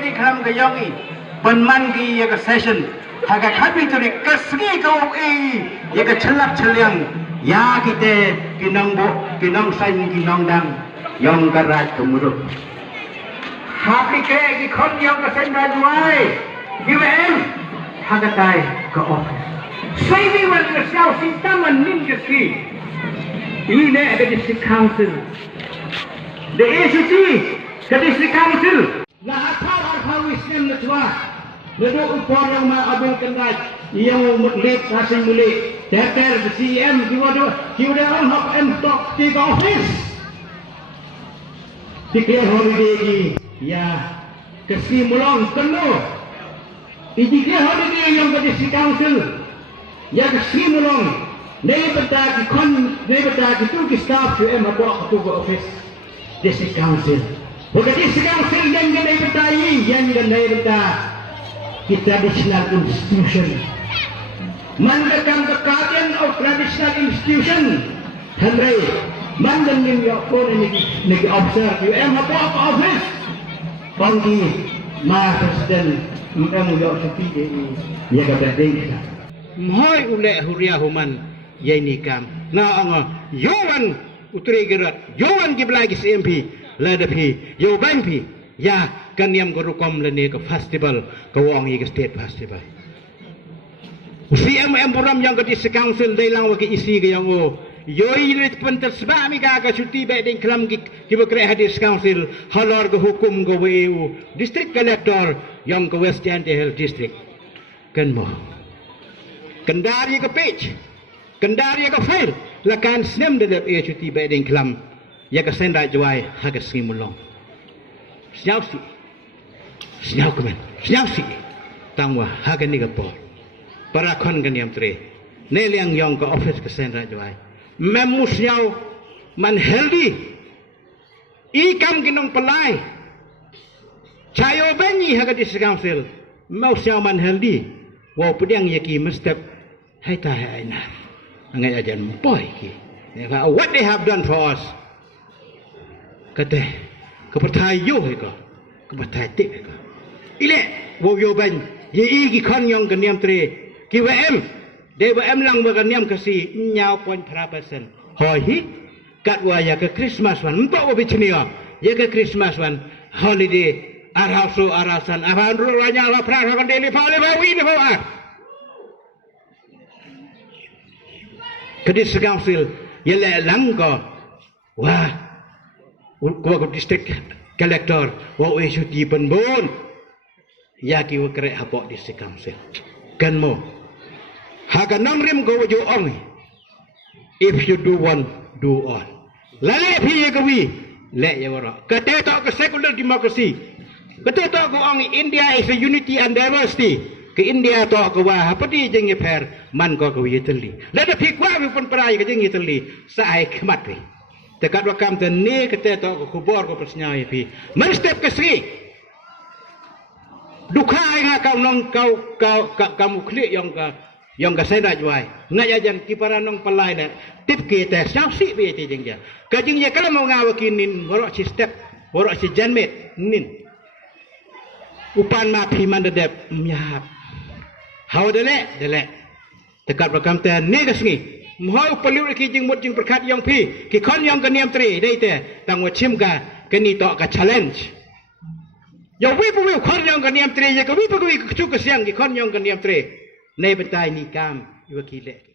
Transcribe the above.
di kelam kayongi penman ki ya ke session haga khabi tu ni kasgi kau ya ke celak celiang ya kita kinong sain kinong dang yang karat kemuruk happy ke ki kon yang ke sen rajuai UM haga tai ke office saving wan ke siao sin taman nin ke ski ini ada district council the ACT ke district council la athar wisnem natwa Nado upor yang abang kenal yang mutlit hasil mulik teter CM juga orang hak M-Stock di office declare holiday ni ya kesimulong penuh declare holiday yang ke district council ya kesimulong nei benda itu ki staff UM abang ke office district council bukan district council yang nei benda yang nei benda traditional institution. Mandakan the guardian of traditional institution. Henry, mandan yung yakon nag-observe yung apa office. Panggi, ma-president, ang yung sa PDE, niya kabadeng siya. Mhoy ule hurya human, yay nikam. Na ang yawan utrigerat, yawan giblagi si MP, ladapi, yawan pi, ya kaniam gorukom lene ke festival ke wong ke state festival CMM program yang ke district council dai lang wagi isi ke yang yoi lit penter sebab mi ka cuti baik ding kelam ki bekre hadis council halor ke hukum ke WU district collector yang ke West Jantihel district kan mo kendari ke page kendari ke file lakan snem de cuti baik ding kelam ya ke sendai juai hagas ngimulong Siap si, tangwa hagan ni kapor. Para kon kaniam tre, neliang yong ke office ke senra juai. Memu siau man healthy, ikam kinong pelai. Cayo benyi haga di council, mau siau man healthy. Wow pediang yaki mestep, hai tahe ainar. Angai ajan boy ki. What they have done for us? Kata. Kepertayo ko kepertatik ko ile wo yo ban ye gi kon yong kaniam tre ki WM DWM lang ba kaniam kasi nyaw point prapasen hoi kat wa ya ke Christmas wan untuk wo bichnia ya ke Christmas wan holiday araso arasan aban ru nya la pra kan deli pa le ba wi le ba kedis council ye le lang ko wah Kuwa district collector, wa isu di penbun, ya kiwa kere hapok district council. Kan mo, haga namrim ko wajو ong. If you do one, do all. Lale pi ye kawi, le ye wara. Kate to ke secular democracy. Kate to ko ong India is a unity and diversity. Ke India to ko wa hapadi jeng per man ko kawi Italy. Lale pi kwa wi pun perai ke jeng Italy, sai kemat pi. Tekat wakam dan ni kita tahu kubur ko persnyai pi. Merstep kesri. Duka ingat kau nong kamu klik yang ka saya juai. Ngajajan kipara nong pelai na tip kita siapa pi ti jengja. Kajing ya kalau mau ngawakinin borok si step borok si janmet nin. Upan ma pi mandadep miap. How dele. Tekat wakam dan ni kesni. Mohau perlu ki jing mut jing perkat yang pi ki kon yang kaniam tri dai te tang wa chim ka kani to ka challenge yo wi pu kon yang kaniam tri ye ka wi pu ki chu ka siang ki kon yang kaniam tri nei bentai ni kam yu ki le